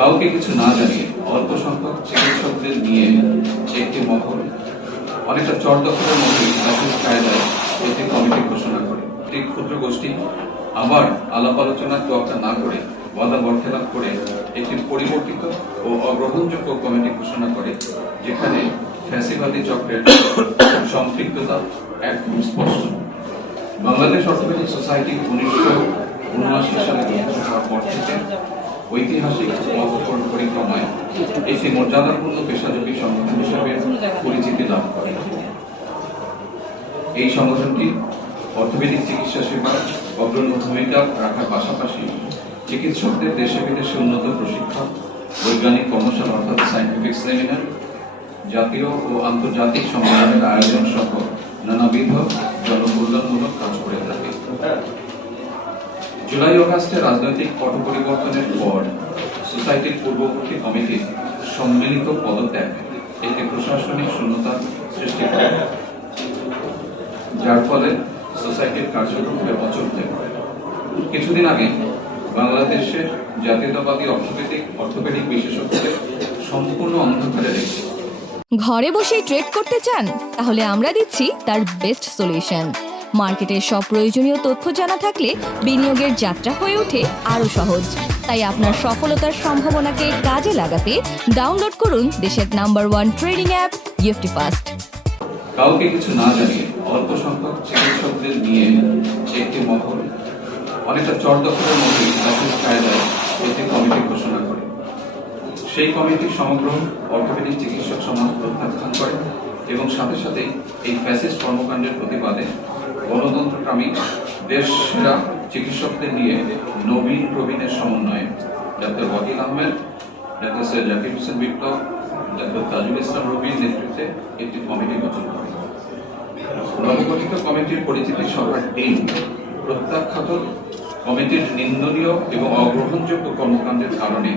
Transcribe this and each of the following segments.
কাউকে কিছু না জানিয়ে অল্প সংখ্যক চিকিৎসকদের নিয়ে একটি মহল, অনেকটা চর দখলের মধ্যে রাজনীতি কায়দায় একটি কমিটি ঘোষণা করে। একটি ক্ষুদ্র গোষ্ঠী আবার আলাপ আলোচনার তোয়াক্কা না করে বাধা বরখেলাপ করে একটি পরিবর্তিত ও অগ্রহণযোগ্য কমিটি ঘোষণা করে, যেখানে ফ্যাসিবাদী চক্রের সম্পৃক্ততা একদম স্পষ্ট। বাংলাদেশ অর্থোপেডিক সোসাইটি উনিশশো উনআশি সালে পর থেকে ঐতিহাসিক পথ পরিক্রমায় একটি মর্যাদাপূর্ণ পেশাজীবী সংগঠন হিসেবে পরিচিতি লাভ করে। এই সংগঠনটি অর্থোপেডিক চিকিৎসা সেবা অগ্রণী ভূমিকা রাখার পাশাপাশি চিকিৎসকদের দেশে বিদেশে উন্নত প্রশিক্ষণ, বৈজ্ঞানিক কর্মশালা অর্থাৎ সায়েন্টিফিক সেমিনার জাতীয় ও আন্তর্জাতিক সম্মেলনের আয়োজন সহ নানাবিধ জনকল্যাণমূলক কাজ করে থাকে। জুলাই অগাস্টে রাজনৈতিক পট পরিবর্তনের পর সোসাইটির পূর্ববর্তী কমিটির সম্মিলিত পদত্যাগ একটি প্রশাসনিক শূন্যতা সৃষ্টি করে। যার ফলে সোসাইটির কার্যক্রমে অচল হয়ে কিছুদিন আগে বাংলাদেশের জাতীয়তাবাদী অর্থোপেডিক অর্থোপেডিক বিশেষজ্ঞদের সম্পূর্ণ অন্ধকারে রেখে। ঘরে বসেই ট্রেড করতে চান? তাহলে আমরা দিচ্ছি তার বেস্ট সলিউশন। মার্কেটের সব প্রয়োজনীয় তথ্য জানা থাকলে বিনিয়োগের যাত্রা হয়ে ওঠে আরও সহজ। তাই আপনার সফলতার সম্ভাবনাকে কাজে লাগাতে ডাউনলোড করুন দেশের number one trading app EFT fast কাউকে কিছু না জানিয়ে অল্প সংখ্যক চিকিৎসকদের নিয়ে একটি মহল। অনেকটা চর দখলের মধ্যে রাজনীতি কায়দায় একটি কমিটি ঘোষণা করে। সেই কমিটি সমগ্র অর্থোপেডিক চিকিৎসক সমাজ প্রত্যাখ্যান করে এবং সাথে সাথে এই ফ্যাসিস্ট কর্মকাণ্ডের প্রতিবাদে গণতন্ত্রকামী দেশ সেরা চিকিৎসকদের নিয়ে নবীন প্রবীণের সমন্বয়ে doctor Wakil Ahmed, doctor Syed Zakir Hossain Biplob, doctor Tajul Islam রবির নেতৃত্বে একটি কমিটি গঠন করে নবগঠিত কমিটির পরিচিতি সভার টিম প্রত্যাখ্যাত কমিটির নিন্দনীয় এবং অগ্রহণযোগ্য কর্মকাণ্ডের কারণে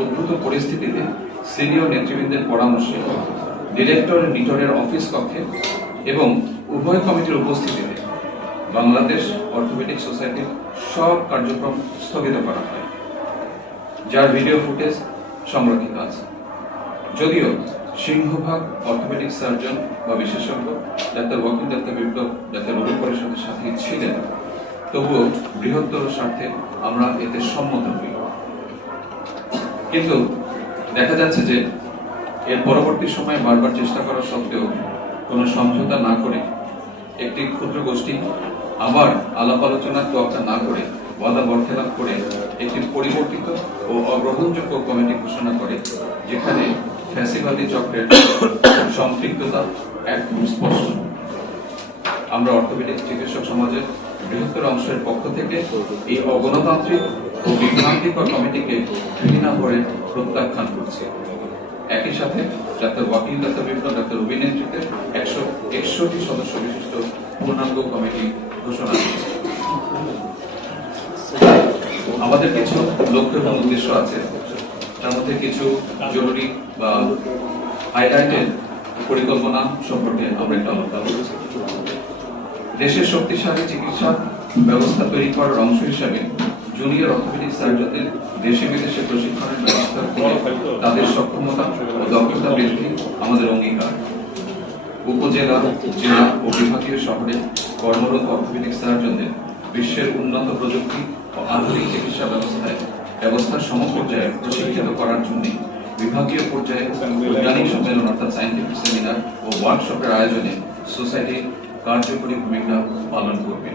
উদ্ভূত পরিস্থিতিতে সিনিয়র নেতৃবৃন্দের পরামর্শে ডিরেক্টর নিটরের অফিস কক্ষে এবং উভয় কমিটির উপস্থিতিতে বাংলাদেশ অর্থোপেডিক সোসাইটির সব কার্যক্রম স্থগিত করা হয়, যার ভিডিও ফুটেজ সংরক্ষিত আছে। যদিও সিংহভাগ অর্থোপেডিক সার্জন বা বিশেষজ্ঞ doctor Wakil doctor Biplab, doctor Rabi পরিষদের সাথে ছিলেন, তবুও বৃহত্তর স্বার্থে আমরা এতে সম্মত হই কিন্তু দেখা যাচ্ছে যে এর পরবর্তী সময়ে বারবার চেষ্টা করা সত্ত্বেও কোনো সমঝোতা না করে একটি ক্ষুদ্র গোষ্ঠী আবার আলাপ আলোচনার তোয়াক্কা না করে বাধা বরখেলাপ করে একটি পরিবর্তিত ও অগ্রহণযোগ্য কমিটি ঘোষণা করে, যেখানে ফ্যাসিবাদী চক্রের সম্পৃক্ততা একদম স্পষ্ট। আমরা অর্থোপেডিক চিকিৎসক সমাজের বৃহত্তর অংশের পক্ষ থেকে এই অগণতান্ত্রিক ও বিভ্রান্তিকর কমিটিকে ঘৃণা করে প্রত্যাখ্যান করছি। একই সাথে doctor Wakil, doctor Biplab, doctor Rabi নেতৃত্বে একশো একষট্টি সদস্য বিশিষ্ট পূর্ণাঙ্গ কমিটি ঘোষণা আমাদের কিছু লক্ষ্য এবং উদ্দেশ্য আছে। তার মধ্যে কিছু জরুরি বা হাইলাইটেড পরিকল্পনা সম্পর্কে আমরা একটু আলোচনা করেছি। দেশের শক্তিশালী চিকিৎসা ব্যবস্থা তৈরি করার অংশ হিসাবে জুনিয়র অর্থোপেডিক সার্জনদের দেশে বিদেশে প্রশিক্ষণের ব্যবস্থা করে তাদের সক্ষমতা ও দক্ষতা বৃদ্ধি আমাদের অঙ্গীকার। উপজেলা, জেলা ও বিভাগীয় শহরে কর্মরত অর্থোপেডিক সার্জনদের বিশ্বের উন্নত প্রযুক্তি ও আধুনিক চিকিৎসা ব্যবস্থায় ব্যবস্থার সমপর্যায়ে প্রশিক্ষিত করার জন্য বিভাগীয় পর্যায়ে বৈজ্ঞানিক সম্মেলন অর্থাৎ সায়েন্টিফিক সেমিনার ও ওয়ার্কশপের আয়োজনে সোসাইটি কার্যকরী ভূমিকা পালন করবে।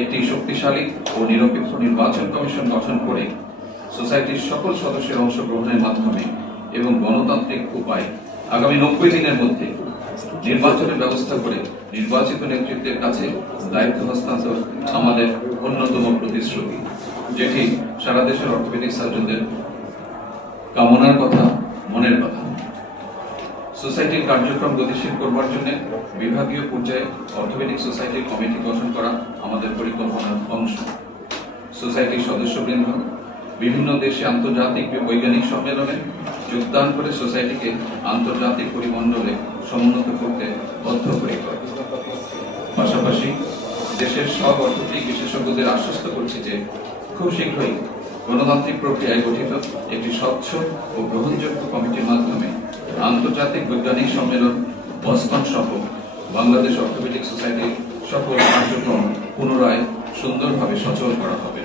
একটি শক্তিশালী ও নিরপেক্ষ নির্বাচন কমিশন গঠন করে সোসাইটির সকল সদস্যের অংশগ্রহণের মাধ্যমে এবং গণতান্ত্রিক উপায় আগামী নব্বই দিনের মধ্যে নির্বাচনের ব্যবস্থা করে নির্বাচিত নেতৃত্বের কাছে দায়িত্ব হস্তান্তর আমাদের অন্যতম প্রতিশ্রুতি, যেটি সারা দেশের অর্থনৈতিক সার্জনদের কামনার কথা, মনের কথা। সোসাইটির কার্যক্রম গতিশীল করবার জন্য বিভাগীয় পর্যায়ে অর্থোপেডিক সোসাইটির কমিটি গঠন করা আমাদের পরিকল্পনার অংশ। সোসাইটির সদস্যবৃন্দ বিভিন্ন দেশে আন্তর্জাতিক বৈজ্ঞানিক সম্মেলনে যোগদান করে সোসাইটিকে আন্তর্জাতিক পরিমণ্ডলে সমুন্নত করতে বদ্ধপরিকর। পাশাপাশি দেশের সব অর্থনৈতিক বিশেষজ্ঞদের আশ্বস্ত করছি যে খুব শীঘ্রই গণতান্ত্রিক প্রক্রিয়ায় গঠিত একটি স্বচ্ছ ও গ্রহণযোগ্য কমিটির মাধ্যমে আন্তর্জাতিক বৈজ্ঞানিক সম্মেলন বস্কন সহ বাংলাদেশ অর্থোপেডিক সোসাইটির সকল কার্যক্রম পুনরায় সুন্দরভাবে সচল করা হবে।